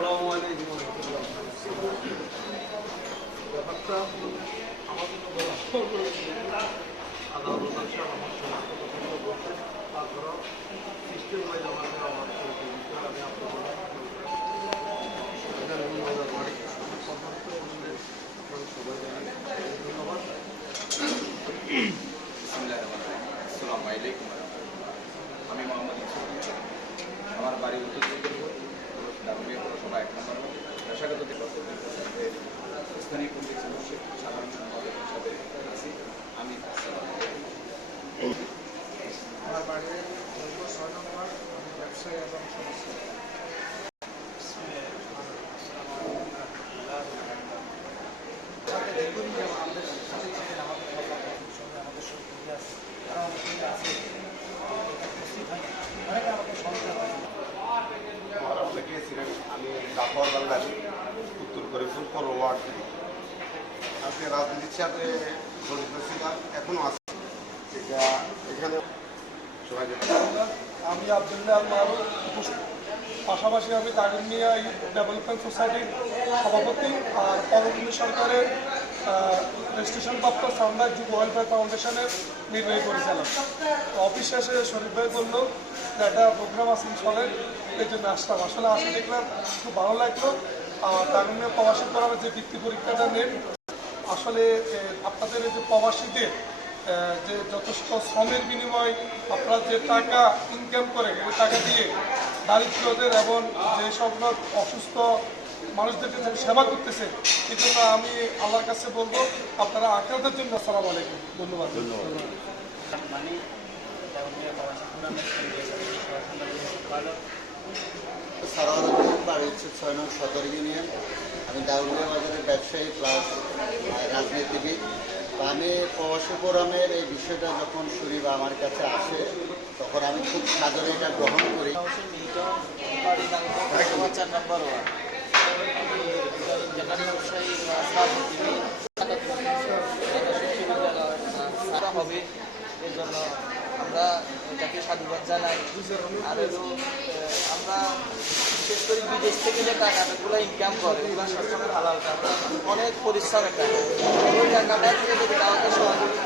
আসসালামু আলাইকুম ব্যাপারটা আমাদের আদালত আছে আমার সমস্ত কথা বলছে তাছাড়াও সিস্টেম ওয়াইজ আমাদের আমার আমি আপনার বাড়ি সবাই জানেন ধন্যবাদ আমি মোহাম্মদ আমার বাড়ি উত্তর দারুমিয়া পৌরসভা এক নম্বর পেশাগত স্থানীয় কমিটি সদস্য সাধারণ সম্পাদক হিসাবে আছি আমি আসসালামু আলাইকুম। আমার বাড়ির দৈর্ঘ্য ছয় নম্বর আমি ব্যবসায়ী এবং সদস্য সাথে দীর্ঘদিন যাবত আমাদের সাথে ছিলেন আমাদের সরকার সঙ্গে আমাদের সহযোগী আছে তারা অনেকে আছে উপস্থিত হয় অনেকে আমাকে সহযোগিতা করে আমার আপনি গিয়েছিলেন আমি জাফর বাংলাদেশ উত্তর করিমপুর পৌর ওয়ার্ড রাজনীতির সাথে জড়িত ছিলাম এখনও আছে। এটা এখানে আমি আবদুল্লাহ উপস্থিত। পাশাপাশি আমি তারিমিয়া ডেভেলপমেন্ট সোসাইটির সভাপতি আর পরবর্তী সরকারের রেজিস্ট্রেশন প্রাপ্ত সামদার যুব ওয়েলফেয়ার ফাউন্ডেশনের নির্বাহী পরিচালক। অফিস শেষে শরীফ ভাই বলল যে একটা প্রোগ্রাম আছে চলে এই জন্য আসলাম। আসলে আসে দেখলাম, খুব ভালো লাগল। আর তারিমিয়া প্রবাসী করার যে বৃত্তি পরীক্ষাটা নেন আসলে আপনাদের এই যে প্রবাসীদের যে যথেষ্ট শ্রমের বিনিময় আপনারা যে টাকা ইনকাম করেন ওই টাকা দিয়ে দারিদ্রদের এবং যে সব অসুস্থ মানুষদেরকে যে সেবা করতেছে এই জন্য আমি আল্লাহর কাছে বলব। আপনারা আখেরাতের জন্য আসসালামু আলাইকুম। ধন্যবাদ। ধন্যবাদ। বাড়ি হচ্ছে ছয় নং সদর ইউনিয়ন। আমি দাউলিয়া বাজারের ব্যবসায়ী প্লাস রাজনীতিবিদ। আমি প্রবাসী ফোরামের এই বিষয়টা যখন শুনি বা আমার কাছে আসে, তখন আমি খুব সাদরে এটা গ্রহণ করি। আমরা এটাকে সাধুবাদ জানাই। আর আমরা বিশেষ করে বিদেশ থেকে যে টাকাগুলো ইনকাম করে ওগুলো সবসময় হালাল টাকা অনেক পরিশ্রমের টাকা ওই টাকাটা থেকে যদি কাউকে সহযোগিতা